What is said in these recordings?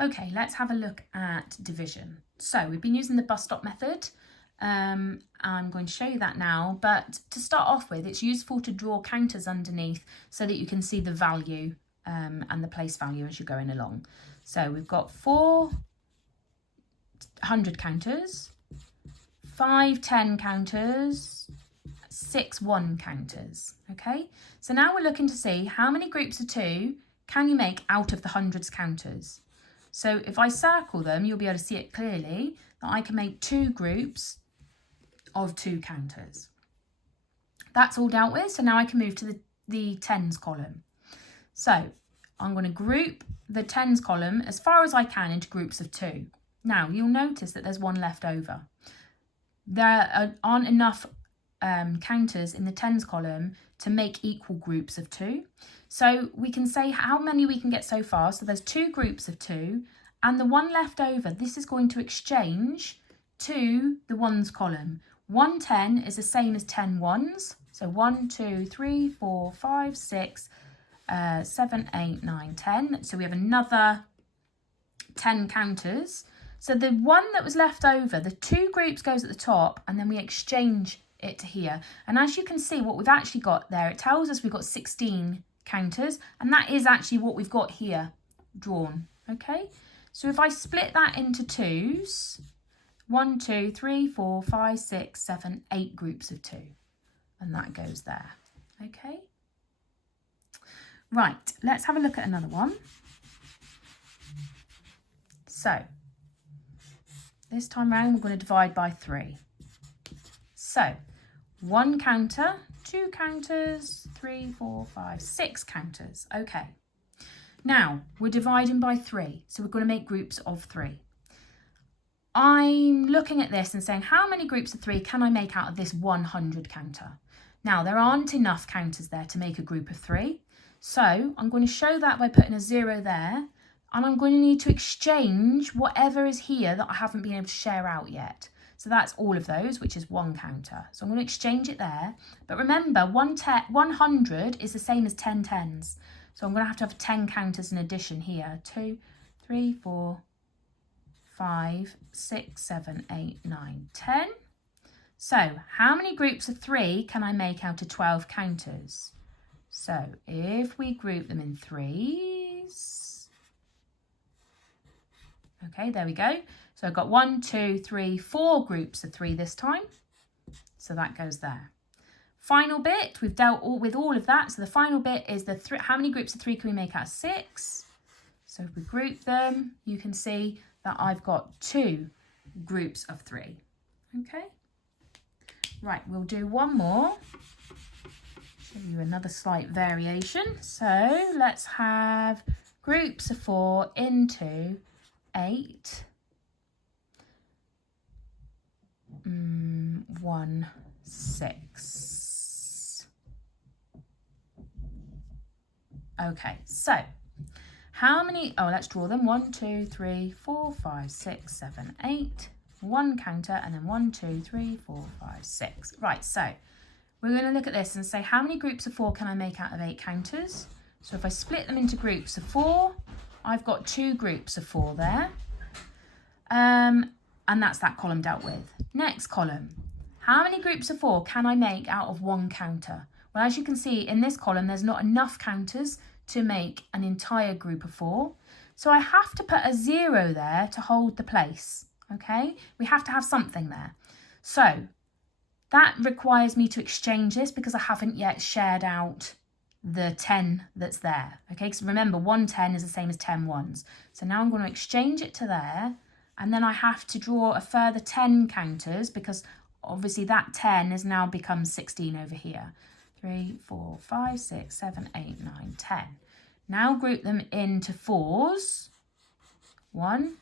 Okay, let's have a look at division. So we've been using the bus stop method. I'm going to show you that now, but to start off with, it's useful to draw counters underneath so that you can see the value and the place value as you're going along. So we've got 400 counters, 5 10 counters, 6 1 counters. Okay, so now we're looking to see how many groups of 2 can you make out of the hundreds counters. So if I circle them, you'll be able to see it clearly that I can make 2 groups of 2 counters. That's all dealt with. So now I can move to the tens column. So I'm going to group the tens column as far as I can into groups of 2. Now you'll notice that there's one left over. There aren't enough counters in the tens column to make equal groups of 2. So we can say how many we can get so far. So there's 2 groups of 2 and the one left over, this is going to exchange to the ones column. 1 10 is the same as 10 ones. So 1, 2, 3, 4, 5, 6, 7, 8, 9, 10. So we have another 10 counters. So the one that was left over, the 2 groups goes at the top and then we exchange it to here. And as you can see, what we've actually got there, it tells us we've got 16 counters and that is actually what we've got here drawn. Okay, so if I split that into 2s, 1, 2, 3, 4, 5, 6, 7, 8 groups of 2 and that goes there. Okay, right, let's have a look at another one. So this time round we're going to divide by 3. So 1 counter, 2 counters, 3, 4, 5, 6 counters. Okay, now we're dividing by 3, so we're going to make groups of 3. I'm looking at this and saying how many groups of 3 can I make out of this 100 counter? Now there aren't enough counters there to make a group of 3, so I'm going to show that by putting a 0 there, and I'm going to need to exchange whatever is here that I haven't been able to share out yet. So that's all of those, which is 1 counter. So I'm going to exchange it there. But remember, 100 is the same as 10 tens. So I'm going to have 10 counters in addition here. 2, 3, 4, 5, 6, 7, 8, 9, 10. So how many groups of 3 can I make out of 12 counters? So if we group them in 3s. Okay, there we go. So I've got 1, 2, 3, 4 groups of 3 this time. So that goes there. Final bit, we've dealt with all of that. So the final bit is how many groups of 3 can we make out of 6? So if we group them, you can see that I've got 2 groups of 3. Okay. Right, we'll do one more. Show you another slight variation. So let's have groups of 4 into 8. 1, 6. Okay, so how many, let's draw them. 1, 2, 3, 4, 5, 6, 7, 8. 1 counter and then 1, 2, 3, 4, 5, 6. Right, so we're going to look at this and say how many groups of 4 can I make out of 8 counters? So if I split them into groups of 4, I've got 2 groups of 4 there. And that's that column dealt with. Next column, how many groups of 4 can I make out of 1 counter? Well, as you can see in this column, there's not enough counters to make an entire group of 4. So I have to put a 0 there to hold the place. Okay, we have to have something there. So that requires me to exchange this because I haven't yet shared out the 10 that's there. Okay, because remember 1 10 is the same as 10 ones. So now I'm going to exchange it to there, and then I have to draw a further 10 counters because obviously that 10 has now become 16 over here. 3, 4, 5, 6, 7, 8, 9, 10. Now group them into 4s. 1,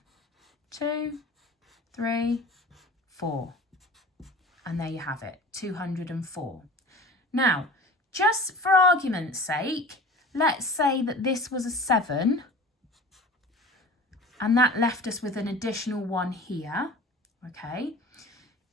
2, 3, 4. And there you have it, 204. Now, just for argument's sake, let's say that this was a 7 and that left us with an additional 1 here, okay?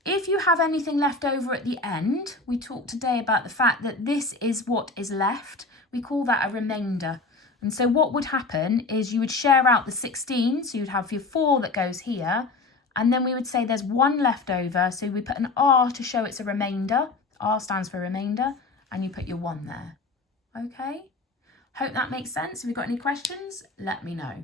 If you have anything left over at the end, we talked today about the fact that this is what is left. We call that a remainder, And so what would happen is you would share out the 16, so you'd have your 4 that goes here, and then we would say there's 1 left over, so we put an R to show it's a remainder. R stands for remainder, and you put your 1 there. Okay? Hope that makes sense. If you've got any questions, let me know.